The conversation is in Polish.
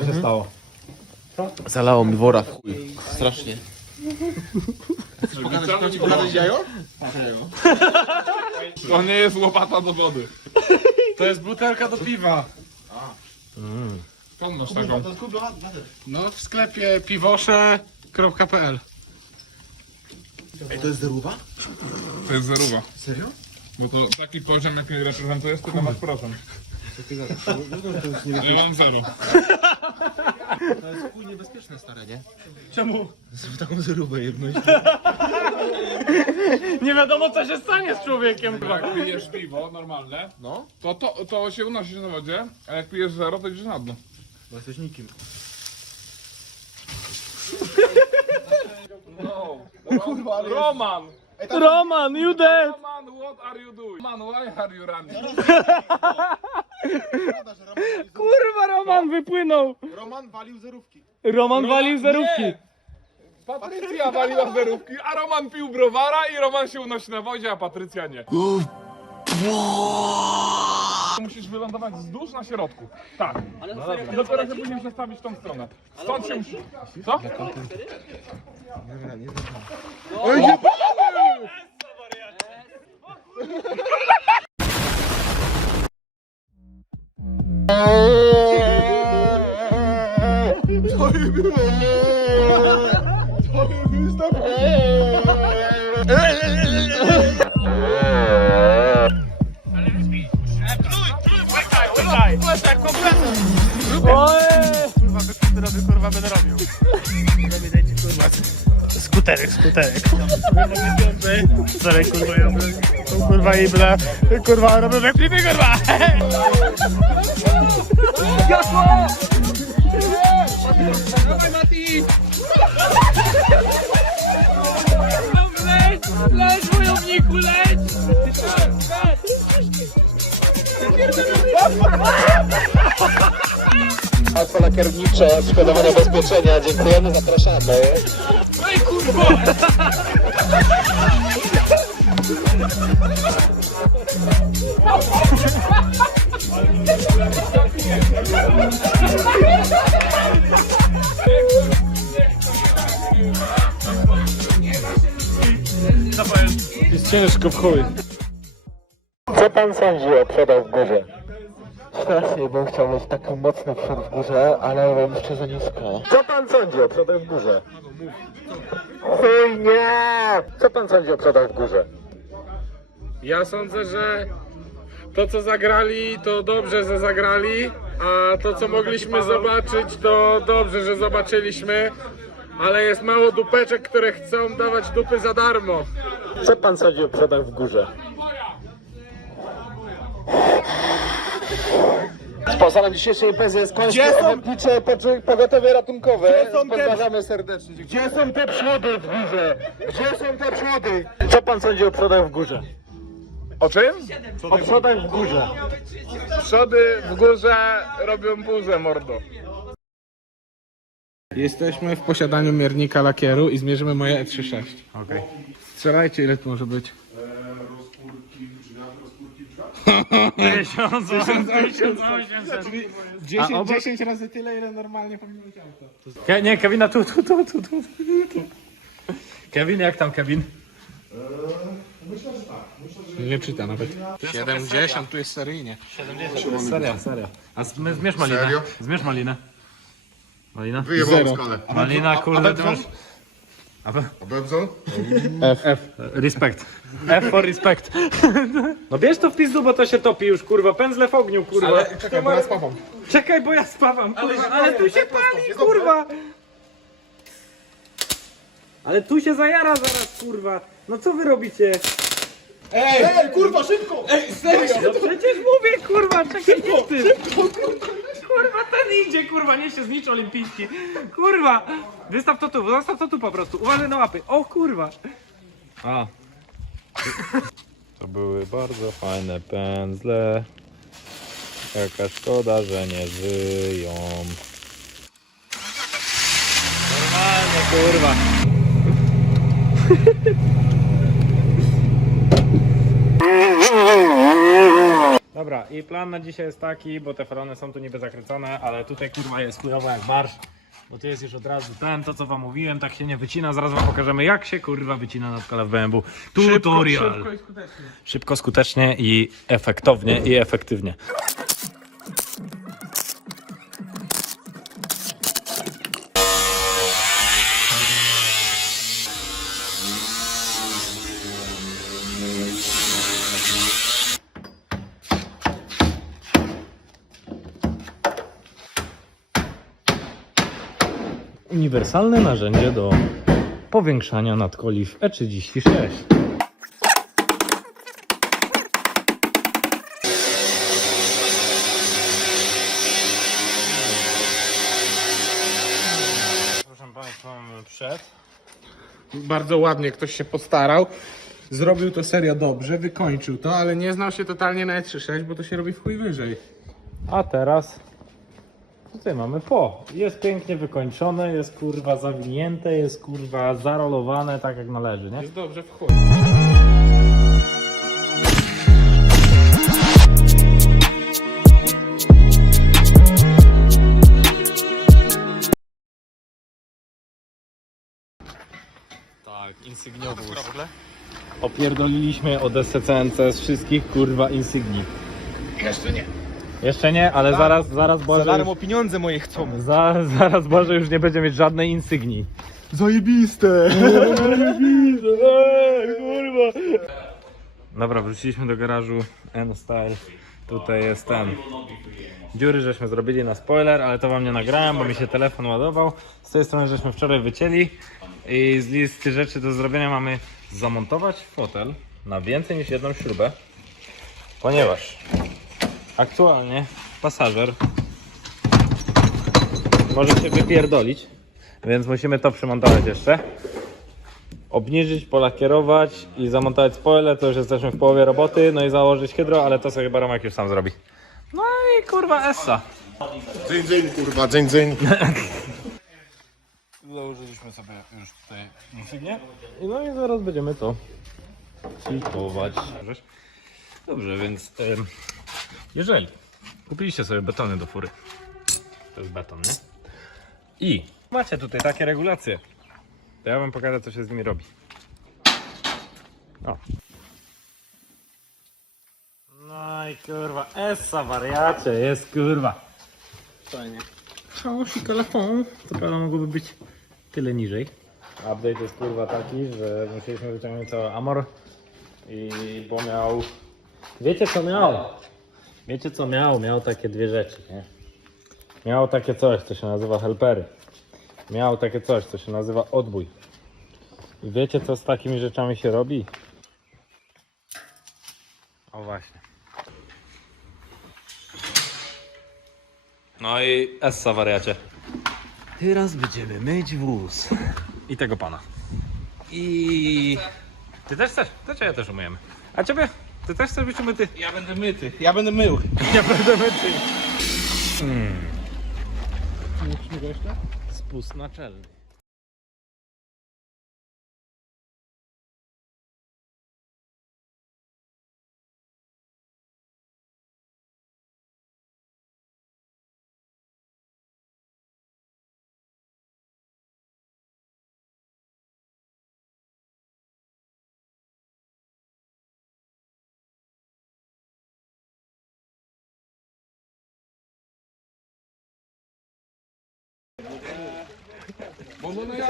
Co się stało? Zalało mi wora w chuj. Strasznie. Pokazać jajo? To nie jest łopata do wody. To jest butelka do piwa. Skąd masz taką? No w sklepie piwosze.pl Ej, to jest zerówa? To jest zerówa. Serio? Bo to taki poziom, jaki reprezentujesz, tylko masz procent. Ja mam zero. To jest chuj niebezpieczne, stare, nie? Czemu? Sobie taką zeróbę jedność. Nie wiadomo co się stanie z człowiekiem. Jak pijesz piwo normalne, No, to, to, to się unosi na wodzie, a jak pijesz zero, to idziesz na dno. bo jesteś nikim. No. Roman! Roman, you dead! Roman, what are you doing? Roman, why are you running? Kurwa, Roman wypłynął! Roman walił zerówki. Roman walił zerówki. Nie! Patrycja waliła zerówki, a Roman pił browara i Roman się unosi na wodzie, a Patrycja nie. Musisz wylądować wzdłuż na środku. Tak. I dopiero się później przestawić w tą stronę. Stąd się musisz... Co? Skuterek, skuterek. Sorry, kurwa, ja to kurwa i bla. Kurwa, robię backflipy, kurwa! Leć, wojowniku, leć! Alfa lakiernicze, składowane ubezpieczenia. Dziękujemy, zapraszamy. Jest ciężko w chuj. Co pan sądzi o przodach w górze? Strasznie bym chciał mieć taki mocny przód w górze, ale mam jeszcze za nisko. Co pan sądzi o przodach w górze? Chuj nie! Co pan sądzi o przodach w górze? Ja sądzę, że to co zagrali, to dobrze, że zagrali, a to co mogliśmy zobaczyć, to dobrze, że zobaczyliśmy, ale jest mało dupeczek, które chcą dawać dupy za darmo. Co pan sądzi o przodach w górze? Sponsorem dzisiejszej imprezy jest Końskie Ochotnicze Poczy- Pogotowie Ratunkowe. Pozdrawiamy serdecznie. Gdzie są te przody w górze? Gdzie są te przody? Co pan sądzi o przodach w górze? O czym? O przodach w górze. Przody w górze robią burzę, mordo. Jesteśmy w posiadaniu miernika lakieru i zmierzymy moje E E36. Okej. Strzelajcie, ile tu może być? Tysiąc, tysiąc, osiemset. 10, 10 razy tyle, ile normalnie powinno być auto. Ke- nie, Kevina tu, tu, tu, tu, tu, tu. Kevin, jak tam Kevin? Nie czyta nawet. 70 tu jest seryjnie. Serio, serio. A zm- zmierz malinę. Serio? Zmierz malinę. Malina? Wyjebał skalę. Malina, kurde, ty masz... A Bebzol? Respekt. F for respect. No bierz to w pizdu, bo to się topi już, kurwa. Pędzle w ogniu, kurwa. Ale czekaj, bo ja spawam. Czekaj, bo ja spawam, kurwa. Ale tu się pali, kurwa. Ale tu się zajara zaraz, kurwa. No co wy robicie? Ej, kurwa, szybko! No przecież mówię, kurwa, czekaj, nie ty. Kurwa, ten idzie, kurwa, niesie znicz olimpijski. Kurwa. Wystaw to tu, zostaw to tu po prostu. Uważaj na łapy. O, kurwa. A. To były bardzo fajne pędzle. Jaka szkoda, że nie żyją. Normalnie, kurwa. Dobra, i plan na dzisiaj jest taki, bo te farony są tu niby zakręcone, ale tutaj kurwa jest chujowo jak barsz. Bo tu jest już od razu ten, to co wam mówiłem, tak się nie wycina. Zaraz wam pokażemy jak się kurwa wycina na skale w BMW. Tutorial. Szybko i skutecznie. Szybko, skutecznie i efektownie i efektywnie. Uniwersalne narzędzie do powiększania nadkoli w E E36. Proszę Państwa, mamy przed. Bardzo ładnie ktoś się postarał. Zrobił to serio dobrze, wykończył to, ale nie znał się totalnie na E36, bo to się robi w chuj wyżej. A teraz tutaj mamy po. Jest pięknie wykończone, jest kurwa zawinięte, jest kurwa zarolowane tak jak należy, nie? Jest dobrze w chuj. Tak, insygniowy Opierdoliliśmy od SCCNC z wszystkich kurwa insygnii. Jeszcze nie. Jeszcze nie, ale zaraz, zaraz Boże Za darmo już, pieniądze moje chcą. za, zaraz Boże już nie będzie mieć żadnej insygnii. Zajebiste! Dobra, wróciliśmy do garażu N-Style. Tutaj jest ten. Dziury żeśmy zrobili na spoiler, ale to wam nie nagrałem, bo mi się telefon ładował. Z tej strony żeśmy wczoraj wycięli i z listy rzeczy do zrobienia mamy zamontować fotel na więcej niż jedną śrubę, ponieważ aktualnie pasażer może się wypierdolić, więc musimy to przymontować jeszcze obniżyć, polakierować i zamontować spoiler, to już jesteśmy w połowie roboty, no i założyć hydro, ale to sobie chyba Romek już sam zrobi. No i kurwa Essa. Dzień, dzień, kurwa, dzień, dzień. Założyliśmy sobie już tutaj insygnię. No i zaraz będziemy to filtrować. Dobrze, więc jeżeli kupiliście sobie betony do fury, to jest beton, nie? I macie tutaj takie regulacje, to ja wam pokażę co się z nimi robi. O. No i kurwa, essa wariacie, jest kurwa. Fajnie. Chaos i telefon. Co prawda mogłoby być tyle niżej. Update jest kurwa taki, że musieliśmy wyciągnąć cały Amor i bo miał... Wiecie co miał? Wiecie co miał? Miał takie dwie rzeczy, nie? Miał takie coś, co się nazywa helpery. Miał takie coś, co się nazywa odbój. I wiecie co z takimi rzeczami się robi? O właśnie. No i Essa wariacie. Teraz będziemy myć wóz. I tego pana. I... Ty też chcesz? To ciebie też umyjemy. A ciebie? Ty też chcesz być umyty? Ja będę myty, ja będę mył. Ja będę myty. Spust naczelny. Воно не